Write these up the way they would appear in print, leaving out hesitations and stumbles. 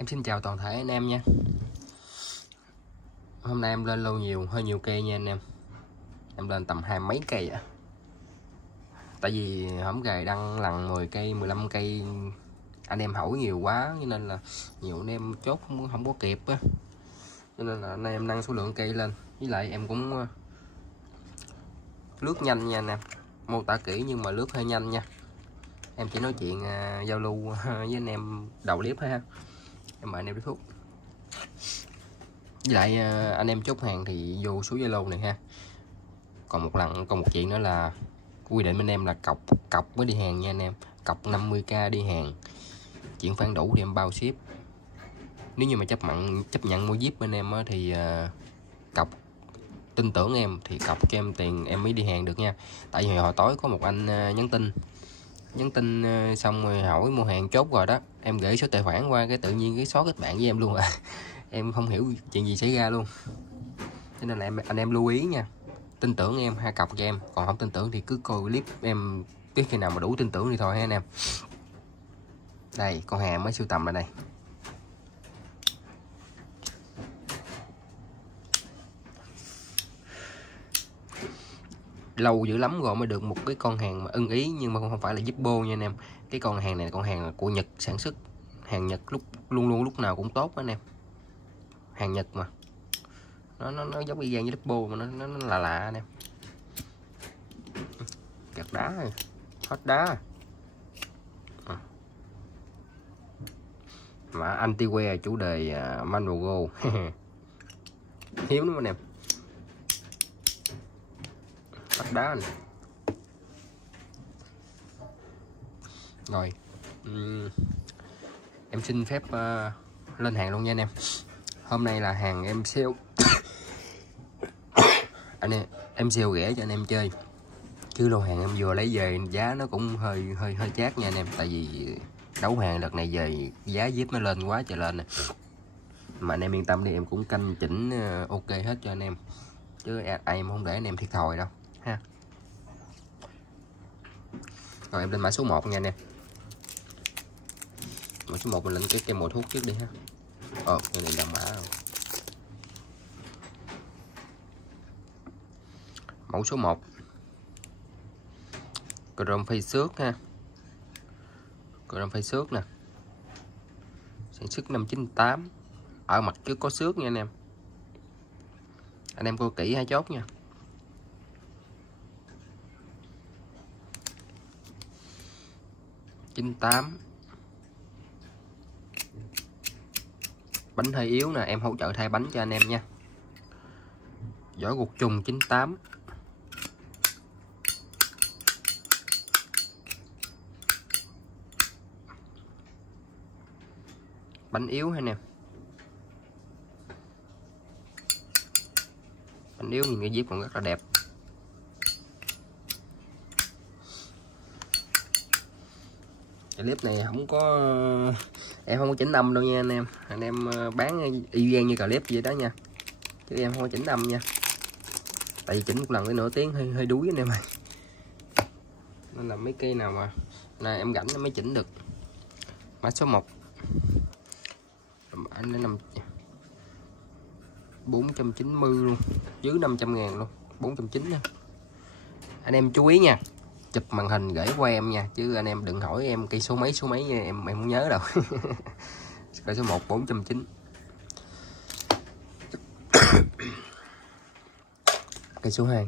Em xin chào toàn thể anh em nha. Hôm nay em lên hơi nhiều cây nha anh em. Em lên tầm 20 mấy cây ạ. Tại vì hổng gầy đăng lần 10 cây, 15 cây anh em hỏi nhiều quá, cho nên là nhiều anh em chốt không có kịp á. Cho nên là anh em nâng số lượng cây lên. Với lại em cũng lướt nhanh nha anh em. Mô tả kỹ nhưng mà lướt hơi nhanh nha. Em chỉ nói chuyện giao lưu với anh em đầu clip thôi ha. Em mời anh em đi thuốc. Với lại anh em chốt hàng thì vô số Zalo này ha. Còn một chuyện nữa là quy định bên em là cọc mới đi hàng nha anh em. Cọc 50k đi hàng, chuyển khoản đủ thì em bao ship. Nếu như mà chấp nhận mua zip bên em thì cọc tin tưởng em thì cọc cho em tiền em mới đi hàng được nha. Tại vì hồi tối có một anh nhắn tin xong rồi hỏi mua hàng chốt rồi đó, em gửi số tài khoản qua cái tự nhiên cái xóa kết bạn với em luôn à. Em không hiểu chuyện gì xảy ra luôn. Cho nên là anh em lưu ý nha. Tin tưởng em hai cọc cho em, còn không tin tưởng thì cứ coi clip em, cái khi nào mà đủ tin tưởng thì thôi ha anh em. Đây con hàng mới sưu tầm ở đây. Lâu dữ lắm rồi mới được một cái con hàng mà ưng ý, nhưng mà không phải là Zippo nha anh em. Cái con hàng này là con hàng của Nhật sản xuất. Hàng Nhật luôn lúc nào cũng tốt anh em. Hàng Nhật mà nó giống y gan với Zippo mà nó lạ anh em. Gạt đá rồi, hết đá. Mà anti-wear chủ đề Manugo. Hiếm lắm anh em. Hết đá này. Rồi em xin phép lên hàng luôn nha anh em. Hôm nay là hàng em sale. Em sale rẻ cho anh em chơi, chứ lô hàng em vừa lấy về giá nó cũng hơi chát nha anh em. Tại vì đấu hàng đợt này về giá zip nó lên quá trời lên nè. Mà anh em yên tâm đi, em cũng canh chỉnh ok hết cho anh em, chứ em không để anh em thiệt thòi đâu ha. Rồi em lên mã số 1 nha anh em. Mã số 1 mình lên cái mồi thuốc trước đi ha. Cái này là mã mẫu số 1 chrome phay xước ha. Chrome phay xước nè, sản xuất năm 98, ở mặt trước có xước nha anh em. Anh em coi kỹ hai chốt nha. Chín tám, bánh hơi yếu nè, em hỗ trợ thay bánh cho anh em nha. Vỏ gục trùng 98, bánh yếu hay nè. Bánh yếu nhìn cái dép còn rất là đẹp. Cái clip này không có, em không có chỉnh âm đâu nha anh em. Anh em bán y gan như clip vậy đó nha, chứ em không có chỉnh âm nha. Tại vì chỉnh một lần cái nửa tiếng hơi đuối anh em ơi. Nên là mấy cây nào mà là em rảnh mới chỉnh được. Mã số 1 anh nó nằm 490 luôn, dưới 500.000 luôn, 490 nha. Anh em chú ý nha, chụp màn hình gửi qua em nha, chứ anh em đừng hỏi em cây số mấy nha, em không nhớ đâu. Cây số 1 490. Cây số 2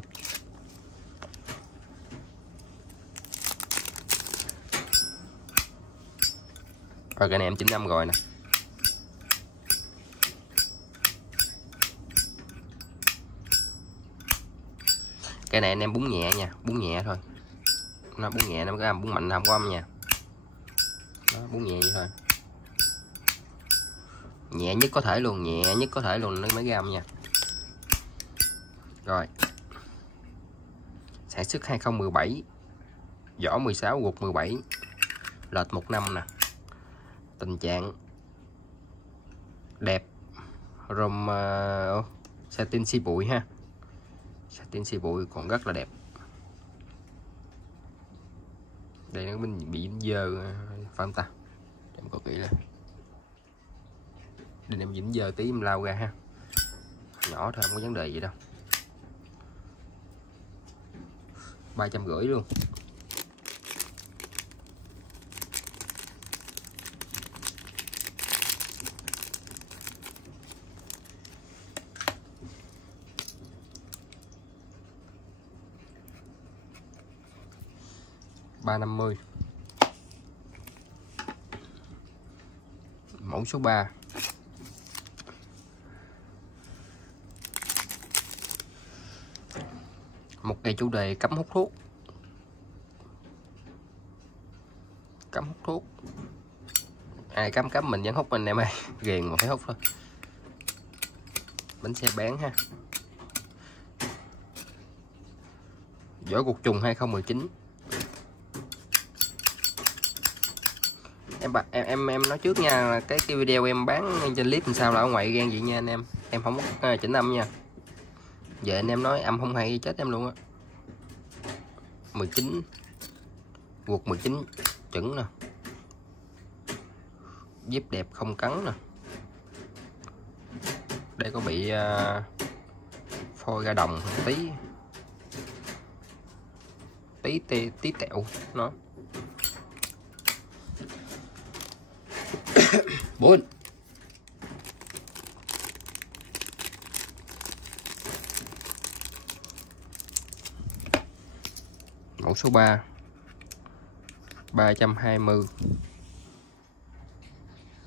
rồi, cái này em chỉnh âm rồi nè. Cái này anh em búng nhẹ nha, búng nhẹ thôi. Nó búng nhẹ, nó có âm, búng mạnh không có âm nha. Nó búng nhẹ vậy thôi. Nhẹ nhất có thể luôn, nhẹ nhất có thể luôn nó mới ra âm nha. Rồi. Sản xuất 2017. Vỏ 16 gục 17. Lệch 1 năm nè. Tình trạng đẹp. Rôm satin xi bụi ha. Satin xi bụi còn rất là đẹp. Đây nó bị dơ phải không ta? Để em coi kỹ lại. Để em dính giờ tí em lau ra ha. Nhỏ thôi không có vấn đề gì đâu. 350 luôn. $350. Mẫu số 3. Một cây chủ đề cấm hút thuốc. Cấm hút thuốc. Ai cấm mình vẫn hút mình em ơi. Ghiền mà phải hút thôi. Bánh xe bán ha. Vỏ cục trùng 2019. Em nói trước nha, cái video em bán trên clip làm sao là ở ngoài gan vậy nha anh em. Em không có chỉnh âm nha. Giờ anh em nói âm không hay chết em luôn á. 19. Guộc 19 chuẩn nè. Dép đẹp không cắn nè. Đây có bị phôi ra đồng tí tẹo nó. 4. Mẫu số 3. 320.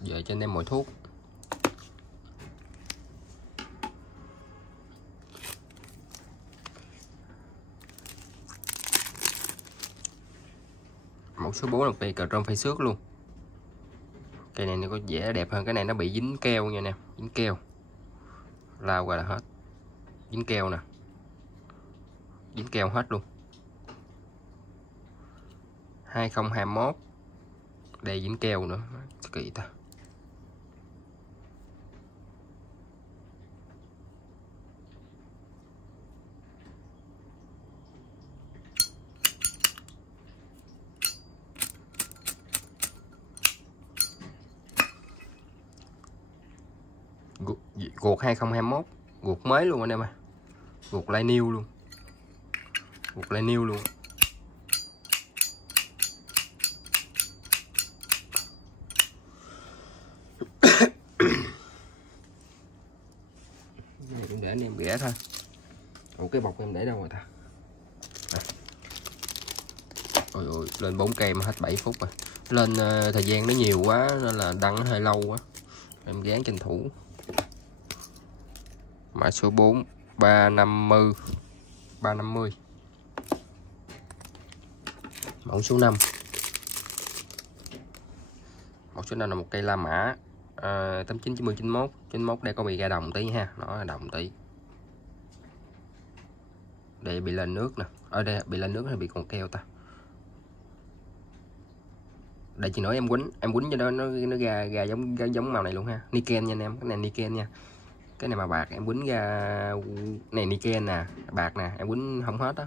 Giờ cho anh em mọi thuốc. Mẫu số 4 là cây cờ trong phay xước luôn. Cây này nó có vẻ đẹp hơn, cái này nó bị dính keo nha nè, dính keo. Lao qua là hết. Dính keo nè. Dính keo hết luôn. 2021. Đây dính keo nữa, kỳ ta. Guộc 2021, guộc mới luôn anh em ơi. Guộc lai niêu luôn. Guộc lai niêu luôn. Này cũng để anh em ghẻ thôi. Ủa cái bọc em để đâu rồi ta? Ôi ôi, lên 4 cây mà hết 7 phút rồi. Lên thời gian nó nhiều quá nên là đăng nó hơi lâu quá. Em gán tranh thủ. Mã số 4 350. Mẫu số 5. Mẫu số 5 là một cây La Mã 89 90 91. 91 đây có bị ra đồng tí ha, nó đồng tí. Đây bị lên nước nè. Ở đây bị lên nước hay bị còn keo ta. Đây chị nói em quýnh cho nó ra giống màu này luôn ha. Niken nha anh em, cái này Niken nha. Cái này mà bạc em quýnh ra này Niken nè, bạc nè, em quýnh không hết á.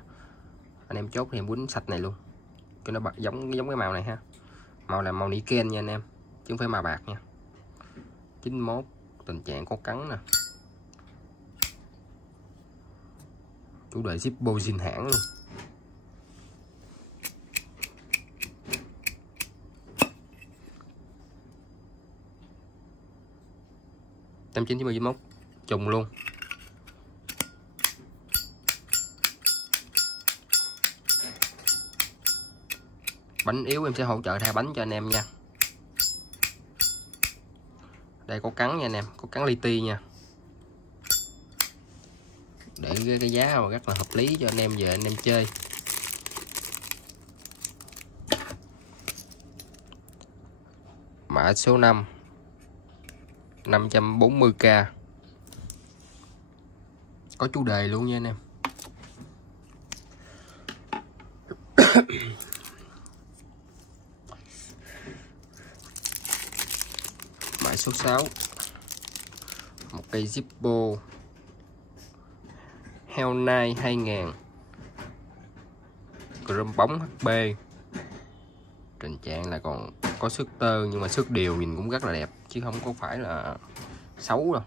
Anh em chốt thì em quýnh sạch này luôn. Cho nó bạc giống cái màu này ha. Màu là màu Niken nha anh em, chứ không phải màu bạc nha. 91 tình trạng có cắn nè. Chủ đề Zippo zin hãng luôn. Trăm 91 trùng luôn. Bánh yếu em sẽ hỗ trợ thay bánh cho anh em nha. Đây có cắn nha anh em, có cắn li ti nha. Để cái giá mà rất là hợp lý cho anh em về anh em chơi. Mã số 5 540k. Có chủ đề luôn nha anh em. Mã số 6. Một cây Zippo Hell Night 2000 chrome bóng HP. Tình trạng là còn có sức tơ nhưng mà sức đều nhìn cũng rất là đẹp chứ không có phải là xấu đâu.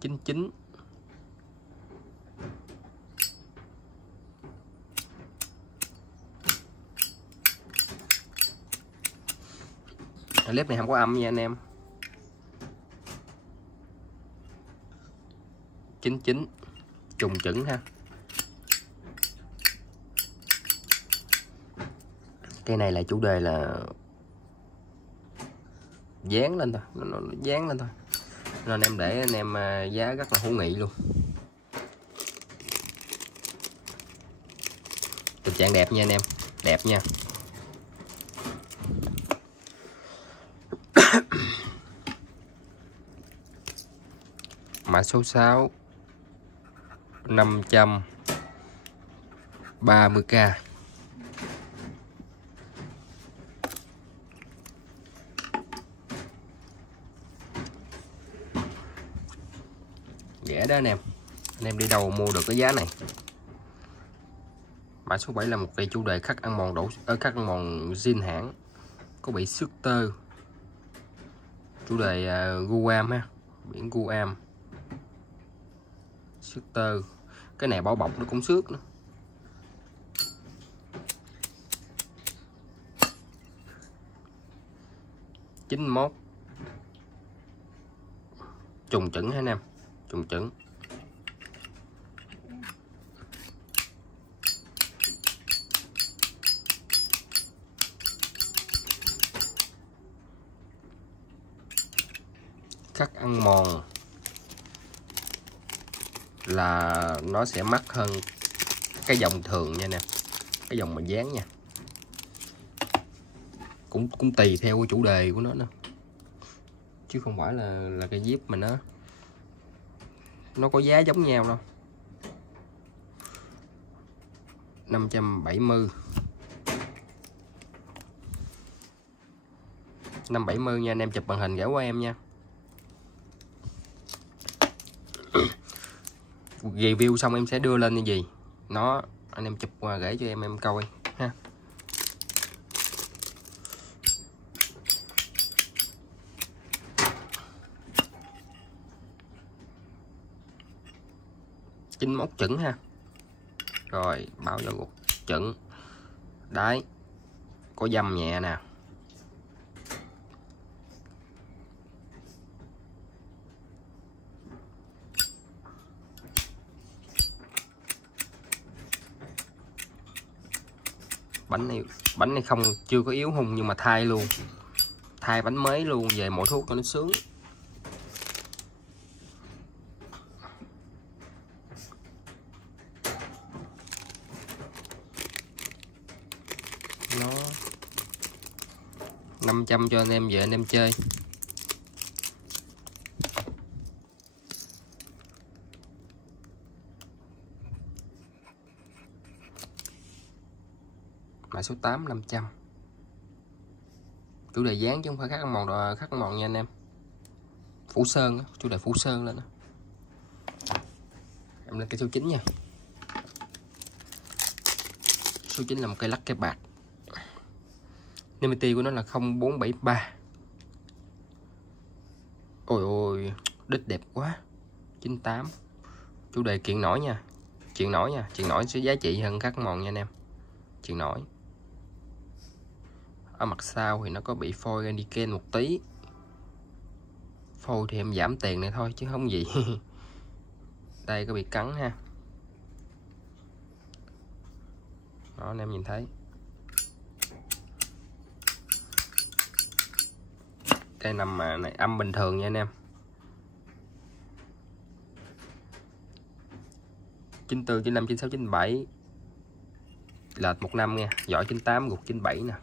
Chín chín. Clip này không có âm nha anh em. 99 trùng chỉnh ha. Cái này là chủ đề là dán lên thôi, nó dán lên thôi, nên em để anh em giá rất là hữu nghị luôn. Tình trạng đẹp nha anh em, đẹp nha. Mã số 6 530k. Rẻ đó anh em đi đâu mua được cái giá này. Mã số 7 là một cây chủ đề khắc ăn mòn khắc ăn mòn zin hãng, có bị xước tơ, chủ đề Guam ha, biển Guam, xước tơ. Cái này bảo bọc nó cũng xước nữa. Chín mốt trùng chỉnh ha anh em, trùng chỉnh. Khắc ăn mòn là nó sẽ mắc hơn cái dòng thường nha nè, cái dòng mà dán nha, cũng tùy theo cái chủ đề của nó nữa, chứ không phải là cái zip mà nó có giá giống nhau đâu. 570 570 nha anh em, chụp màn hình gửi qua em nha. Review xong em sẽ đưa lên như gì nó, anh em chụp qua gửi cho em coi ha. Chín mốt chuẩn ha. Rồi báo cho gục chuẩn. Đấy, có dăm nhẹ nè. Bánh này không, chưa có yếu hung nhưng mà thay luôn, thay bánh mới luôn, về mỗi thuốc nó sướng. Nó 500 cho anh em về anh em chơi. Mã số 8 500. Chủ đề dán chứ không phải khắc ăn mòn nha anh em. Phủ sơn, chủ đề phủ sơn lên đó. Em lên cây số 9 nha. Số 9 là một cây lắc cây bạc. Limity của nó là 0473. Ôi ôi, đít đẹp quá. 98. Chủ đề kiện nổi nha. Chuyện nổi nha, chuyện nổi sẽ giá trị hơn khắc mòn nha anh em. Chuyện nổi. Ở mặt sau thì nó có bị phôi Gandiken một tí. Phôi thì em giảm tiền này thôi chứ không gì. Đây có bị cắn ha. Đó anh em nhìn thấy. Đây nằm mà này âm bình thường nha anh em. 94, 95, 96, 97. Lệch 15 nha, giỏi 98, gục 97 nè.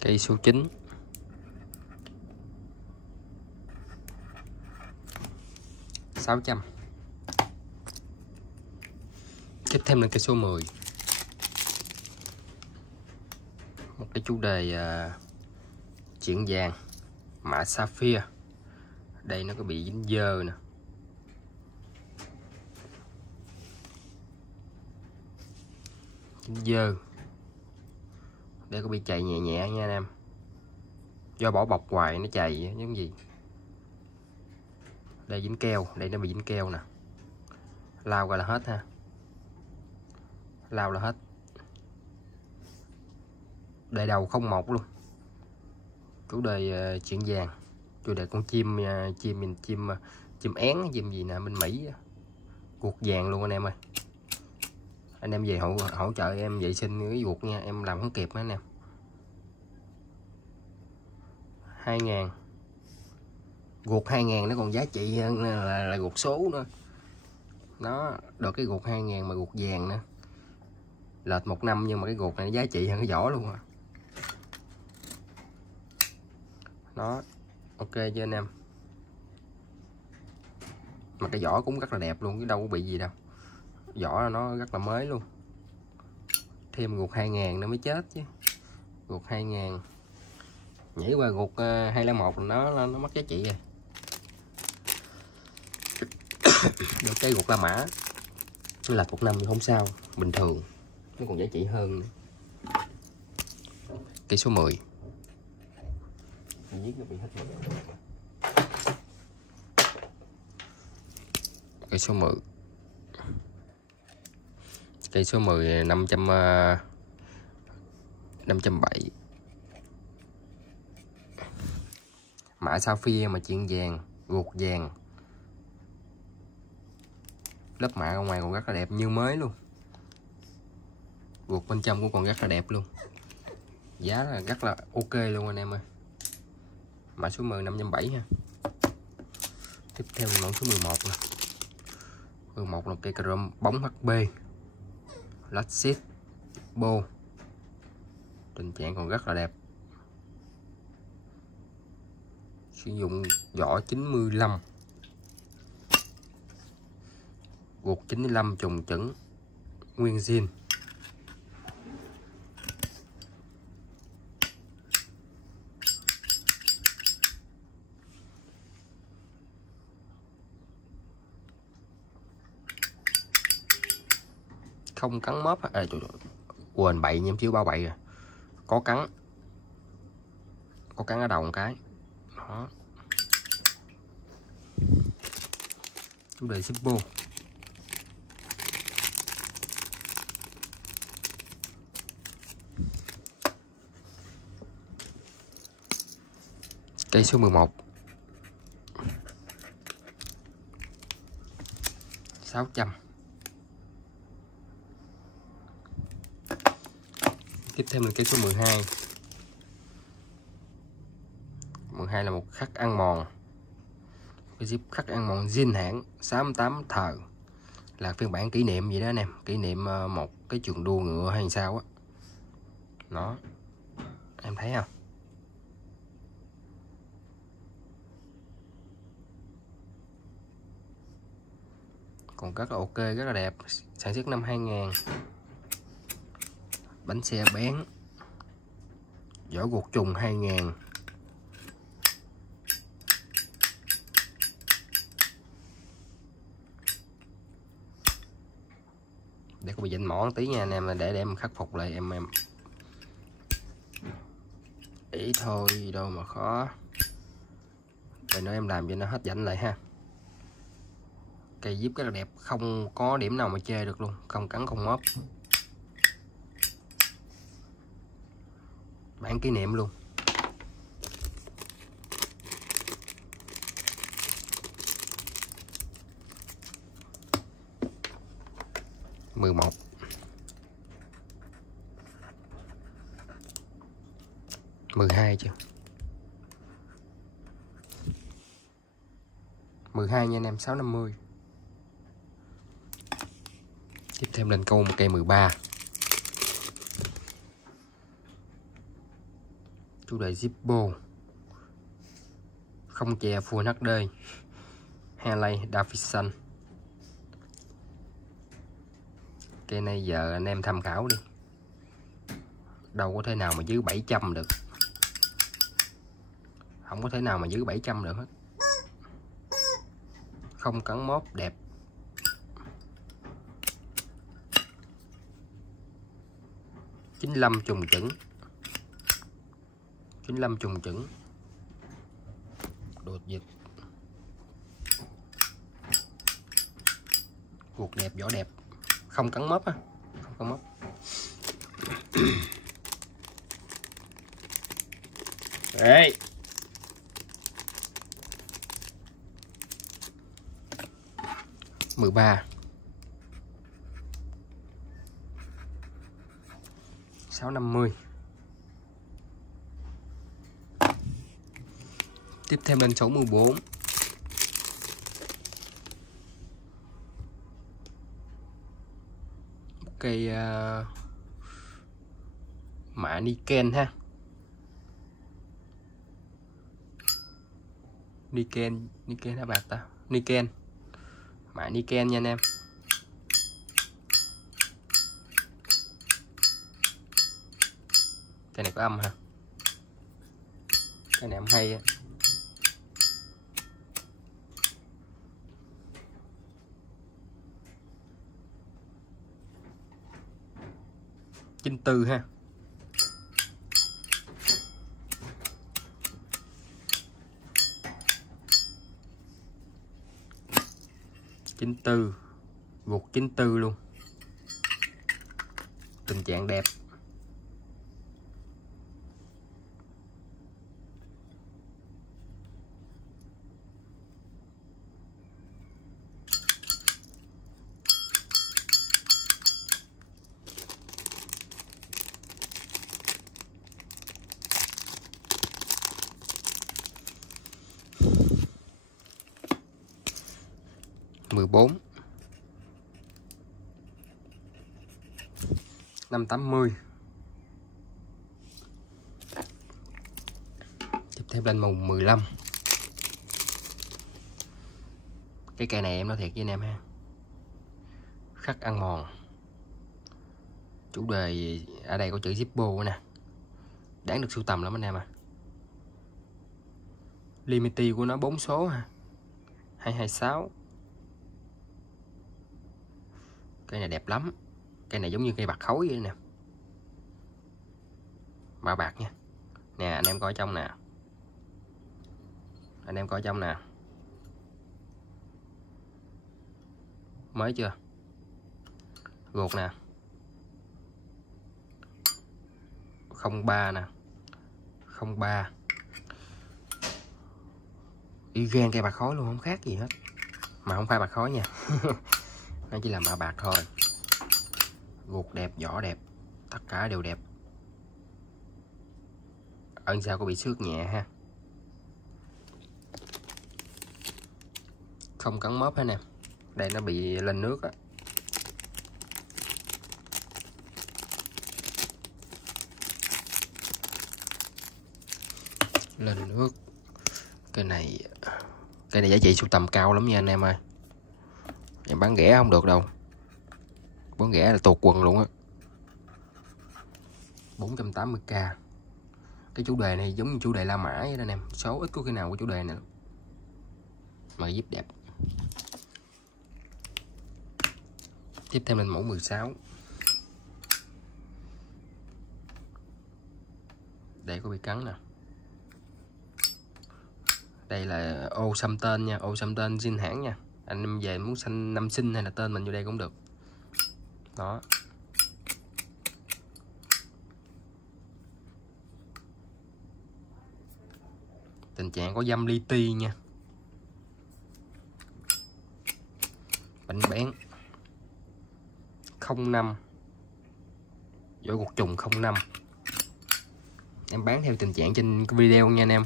Cây số 9. $600. Tiếp thêm là cây số 10. Một cái chủ đề chuyển vàng, mã Sapphire. Đây nó có bị dính dơ nè. Dính dơ. Đây có bị chày nhẹ nhẹ nha anh em. Do bỏ bọc hoài nó chày giống gì. Đây dính keo, đây nó bị dính keo nè. Lau ra là hết ha. Lau là hết. Đời đầu không một luôn. Chủ đề chuyện vàng. Chủ đề con chim én, chim gì nè bên Mỹ. Guộc vàng luôn anh em ơi. Anh em về hỗ trợ em vệ sinh cái guộc nha, em làm không kịp nữa anh em. 2.000. Guộc 2.000 nó còn giá trị hơn là guộc số nữa. Nó được cái guộc 2.000 mà guộc vàng nữa. Lệch 1 năm nhưng mà cái guộc này nó giá trị hơn cái vỏ luôn à. Đó, ok chưa anh em. Mà cái vỏ cũng rất là đẹp luôn, chứ đâu có bị gì đâu. Vỏ nó rất là mới luôn. Thêm guộc 2.000 nó mới chết chứ. Guộc 2.000 nhảy qua guộc 201 nó mất giá trị rồi. Được cái guộc La Mã là 1 năm thì không sao, bình thường, nó còn giá trị hơn. Cây số 10 viết nó bị hết rồi. Cây số 10. Cây số 10 570. Mã Sapphire mà chuyện vàng, guộc vàng. Lớp mạ ở ngoài còn rất là đẹp như mới luôn. Guộc bên trong cũng còn rất là đẹp luôn. Giá là rất là ok luôn anh em ơi. Mã số 10 570 ha. Tiếp theo là mẫu số 11 nè. 11 là cây chrome bóng HB. Latsit Bo. Tình trạng còn rất là đẹp. Sử dụng vỏ 95. Guộc 95 trùng chuẩn. Nguyên zin. Không cắn móp. Quên bậy nhưng chiếu bao bậy rồi. Có cắn. Có cắn ở đầu một cái. Đó. Chủ đề Zippo. Cây số 11 600. Tiếp theo là cây số 12. 12 là một khắc ăn mòn. Cái zip khắc ăn mòn zin hãng 68 thờ. Là phiên bản kỷ niệm gì đó anh em. Kỷ niệm một cái trường đua ngựa hay sao á. Đó. Em thấy không? Còn rất là ok, rất là đẹp. Sản xuất năm 2000. Bánh xe bén. Vỏ guộc trùng 2000. Để có bị dành mỏ tí nha anh em, để em khắc phục lại em ý thôi đâu mà khó. Rồi nữa em làm cho nó hết dảnh lại ha. Cây zip rất là đẹp, không có điểm nào mà chê được luôn, không cắn không móp. Bản kỷ niệm luôn. Mười một. Mười hai chưa? 12 nha anh em, 650. Tiếp theo lên câu một cây 13. Chủ đề Zippo. Không chè Full HD. Harley Davidson. Cây này giờ anh em tham khảo đi. Đâu có thể nào mà dưới 700 được. Không có thể nào mà giữ 700 được hết. Không cắn móp đẹp. Chín lăm trùng chững. 95 trùng chững. Đột giật. Cuộc đẹp, vỏ đẹp. Không cắn móp á. Không cắn móp. Đấy. Mười ba. 650. Tiếp theo lên số 14. Cây mã Niken ha. Niken hả bạc ta? Niken. Mã Niken nha anh em. Cái này có âm ha. Cái này âm hay á. Chín tư ha. Chín tư. Gục 94 luôn. Tình trạng đẹp. Mười bốn. 580. Tiếp theo lên màu 15. Cái cây này em nói thiệt với anh em ha, khắc ăn mòn. Chủ đề ở đây có chữ Zippo nè, đáng được sưu tầm lắm anh em à. Limity của nó 4 số ha, 226. Cây này đẹp lắm. Cây này giống như cây bạc khối vậy nè. Mã bạc nha. Nè anh em coi trong nè. Anh em coi trong nè. Mới chưa? Gột nè. 03 nè. 03. Y gan cây bạc khối luôn, không khác gì hết. Mà không phải bạc khối nha. Nó chỉ là mã bạc thôi. Gột đẹp, vỏ đẹp, tất cả đều đẹp. Ân sau có bị xước nhẹ ha. Không cắn móp hết nè. Đây nó bị lên nước á. Lên nước. Cái này giá trị sưu tầm cao lắm nha anh em ơi. Em bán rẻ không được đâu. Bán rẻ là tuột quần luôn á. 480k. Cái chủ đề này giống như chủ đề La Mã vậy đó anh em. Số ít có khi nào của chủ đề này. Mà giúp đẹp. Tiếp theo lên mẫu 16. Đây có bị cắn nè. Đây là ô xăm tên nha, ô xăm tên xin hãng nha. Anh em về muốn xanh năm sinh hay là tên mình vô đây cũng được. Đó. Tình trạng có dăm li ti nha. Bánh bén 05. Vỏ gục trùng 05. Em bán theo tình trạng trên video nha anh em.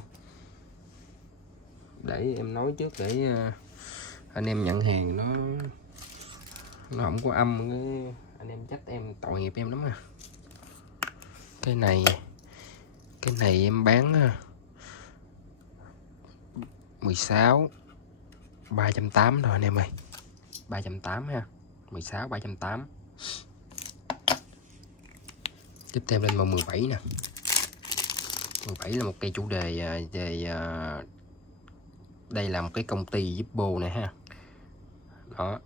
Để em nói trước để anh em nhận hàng nó không có âm, anh em trách em tội nghiệp em lắm à. Cái này em bán 16 380 rồi anh em ơi. 380 ha. 16 380. Tiếp theo lên màu 17 nè. 17 là một cây chủ đề về đây là một cái công ty Zippo này ha. Đó,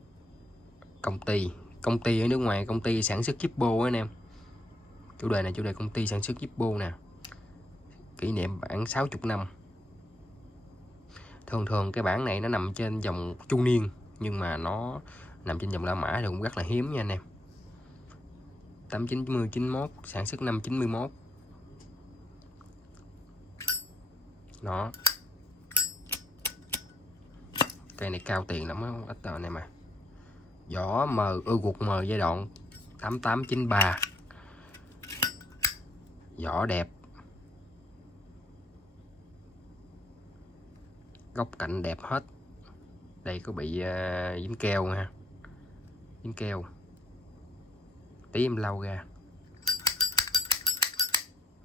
công ty ở nước ngoài, công ty sản xuất Zippo anh em. Chủ đề này chủ đề công ty sản xuất Zippo nè. Kỷ niệm bản 60 năm. Thường cái bản này nó nằm trên dòng Chu Niên, nhưng mà nó nằm trên dòng La Mã thì cũng rất là hiếm nha anh em. 8990 91, sản xuất năm 91. Đó, cây này cao tiền lắm á, ít tờ này mà. Vỏ guộc M giai đoạn 8893. Vỏ đẹp, góc cạnh đẹp hết. Đây có bị dính keo ha, dính keo tí em lau ra.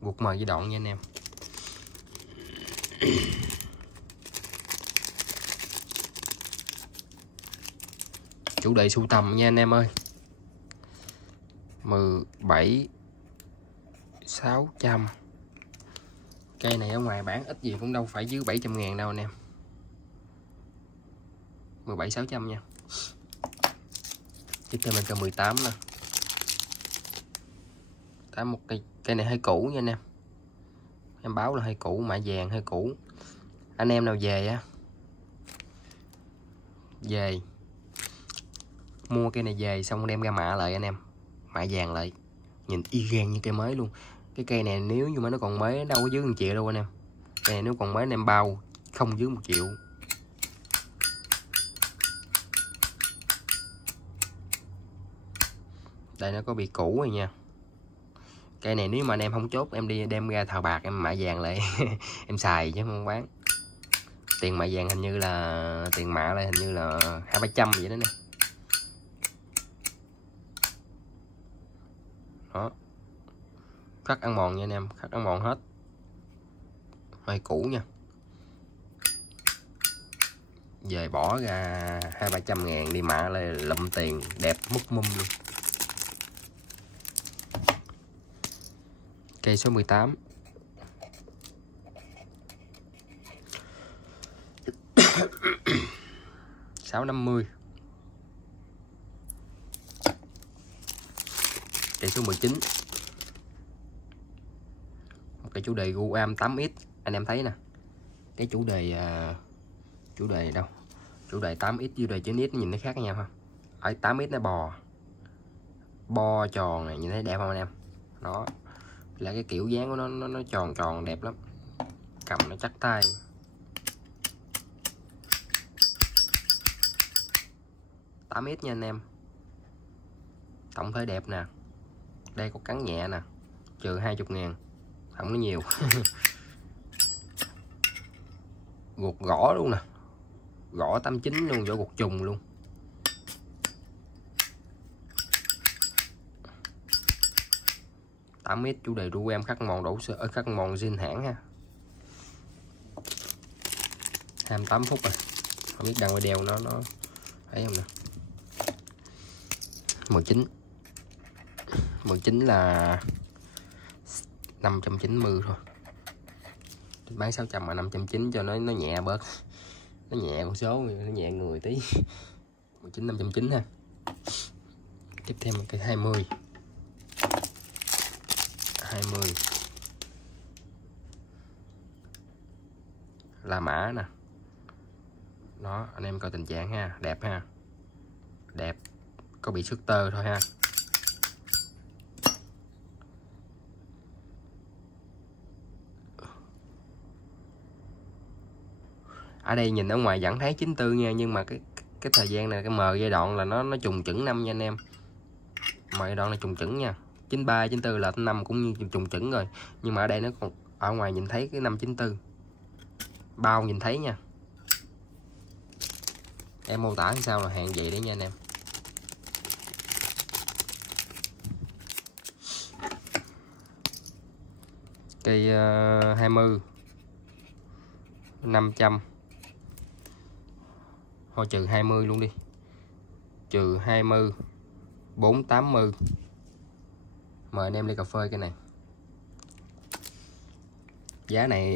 Guộc M giai đoạn nha anh em. Chủ đề sưu tầm nha anh em ơi. 17 600. Cây này ở ngoài bán ít gì cũng đâu phải dưới 700.000 đâu anh em. 17 600 nha. Tiếp theo mình cây 18 nè. 8 một cây này hơi cũ nha anh em. Em báo là hơi cũ, mạ vàng hơi cũ. Anh em nào về á, về mua cây này về xong đem ra mạ lại anh em, mạ vàng lại, nhìn y gan như cây mới luôn. Cái cây này nếu như mà nó còn mới đâu có dưới 1 triệu đâu anh em. Cây này nếu còn mới anh em bao không dưới 1 triệu. Đây nó có bị cũ rồi nha. Cây này nếu mà anh em không chốt, em đi đem ra thờ bạc em mạ vàng lại em xài chứ không bán. Tiền mạ vàng hình như là tiền mạ lại hình như là 200-300 vậy đó nè. Đó, khắc ăn mòn nha anh em, khắc ăn mòn hết, hơi cũ nha. Về bỏ ra 200-300 ngàn đi mạ lại lụm tiền đẹp mút mum luôn. Cây số 18. $650. Cây số 19. Một cái chủ đề Guam 8X. Anh em thấy nè. Cái chủ đề đâu? Chủ đề 8X, chủ đề 9X nhìn nó khác nhau ha. Ở 8X nó bo tròn này, nhìn thấy đẹp không anh em? Đó là cái kiểu dáng của nó tròn tròn đẹp lắm. Cầm nó chắc tay. tám x nha anh em. Tổng thể đẹp nè. Đây có cắn nhẹ nè, trừ 20.000, không nó nhiều. Gột gõ luôn nè, gõ 89 luôn, vỏ gột trùng luôn. Tám x chủ đề ru em khắc mòn đổ sơ, khắc mòn zin hãng ha. 28 phút rồi, không biết đăng video nó thấy không nè. 19 là 590 thôi, bán 600 mà 590 cho nó nhẹ bớt, nó nhẹ con số, nó nhẹ người tí. 19 590 ha. Tiếp theo một cái 20 La Mã nè. Đó, anh em coi tình trạng ha, đẹp ha, đẹp, có bị xước tơ thôi ha. Ở đây nhìn ở ngoài vẫn thấy 94 nha, nhưng mà cái thời gian này, cái M giai đoạn là nó trùng chững năm nha anh em. M giai đoạn là trùng chững nha. 93 94 là năm cũng như trùng chững rồi, nhưng mà ở đây nó còn ở ngoài nhìn thấy cái năm 94 bao nhìn thấy nha. Em mô tả sao là hàng vậy đấy nha anh em. Cây 20 500 thôi, trừ 20 luôn đi, trừ 20 480. Mời anh em ly cà phê cái này. Giá này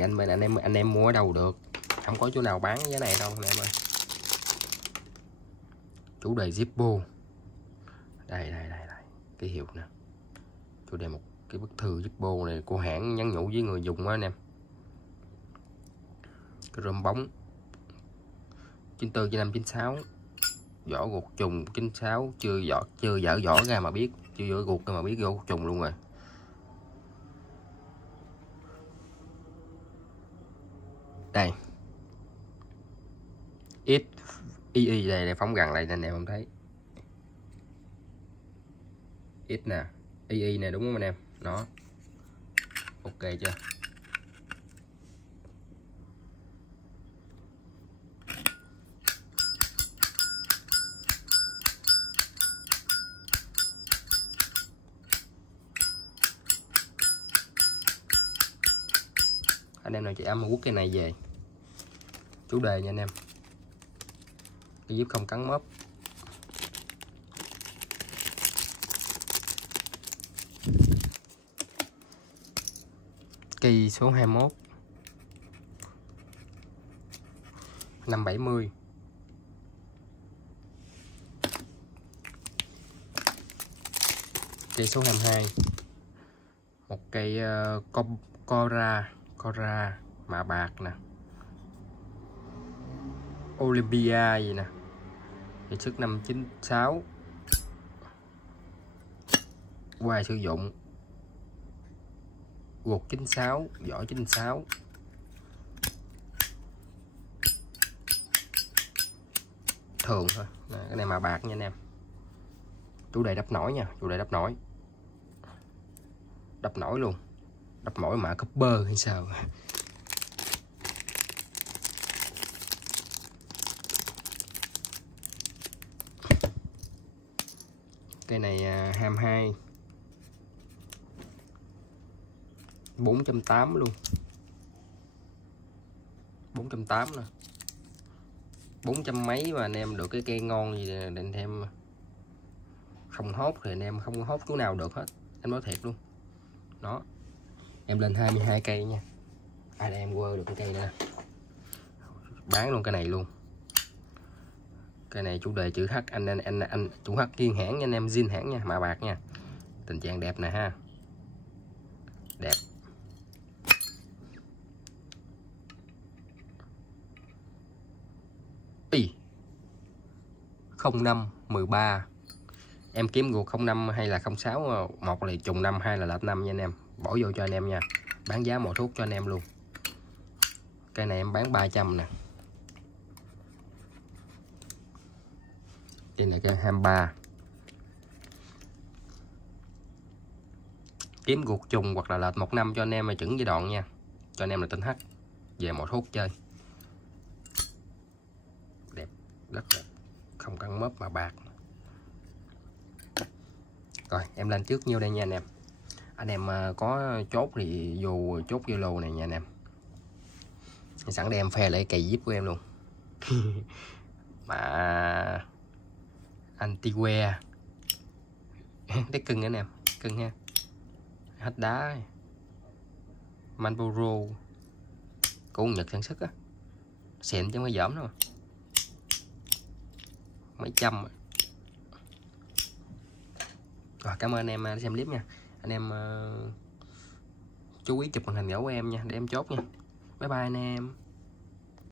anh em mua ở đâu được, không có chỗ nào bán giá này đâu anh em ơi. Chủ đề Zippo. Đây cái hiệu nè. Chủ đề một cái bức thư Zippo này của hãng nhắn nhủ với người dùng á anh em. Cái rơm bóng 94/596, vỏ gột trùng 96, chưa dở vỏ ra mà biết, chưa dở gột ra mà biết vô trùng luôn rồi. Đây ít y đây phóng gần lại anh em không thấy ít nè, y nè, đúng không anh em? Nó ok chưa? Anh em nào chị âm quất cái này về chủ đề nha anh em, cái giúp không cắn mớp. Cây số 21 570. Cây số 22, một cây Cora mạ bạc nè, Olympia gì nè, hiệu suất 596, qua sử dụng, gột 96, vỏ 96. Thường thôi, cái này mạ bạc nha anh em. Chủ đề đắp nổi nha, chủ đề đắp nổi. Đắp nổi luôn, đắp nổi mạ copper hay sao. Cây này 22 480 luôn, 480 nè, 400 mấy mà anh em được cái cây ngon gì để anh em không hốt thì anh em không hốt chỗ nào được hết, em nói thiệt luôn. Đó, em lên 22 cây nha. Ai em quơ được cái cây nữa, bán luôn cái này luôn. Cái này chủ đề chữ H, anh chủ H kiên hãng nha anh em, zin hãng nha, mạ bạc nha. Tình trạng đẹp nè ha, đẹp. Ý 05 13, em kiếm gột 05 hay là 06, một là trùng 5, hai là lệch 5 nha anh em, bỏ vô cho anh em nha, bán giá màu thuốc cho anh em luôn. Cái này em bán 300 nè. Đây là cái 23, kiếm gột trùng hoặc là lệch 15 cho anh em mà chuẩn giai đoạn nha, cho anh em là tên H về màu thuốc chơi. Đẹp, rất đẹp, không cắn mớp mà bạc. Rồi em lên trước nhiêu đây nha anh em. Anh em có chốt thì vô chốt Zalo này nha anh em. Sẵn đây em phe lại cây zip của em luôn. Mà anti-wear đấy, cưng anh em, cưng ha. Hết đá Marlboro của Nhật sản xuất á, xịn chứ không phải giỡn đâu, mấy trăm. Rồi cảm ơn anh em đã xem clip nha. Anh em chú ý chụp màn hình gỗ của em nha, để em chốt nha. Bye bye anh em.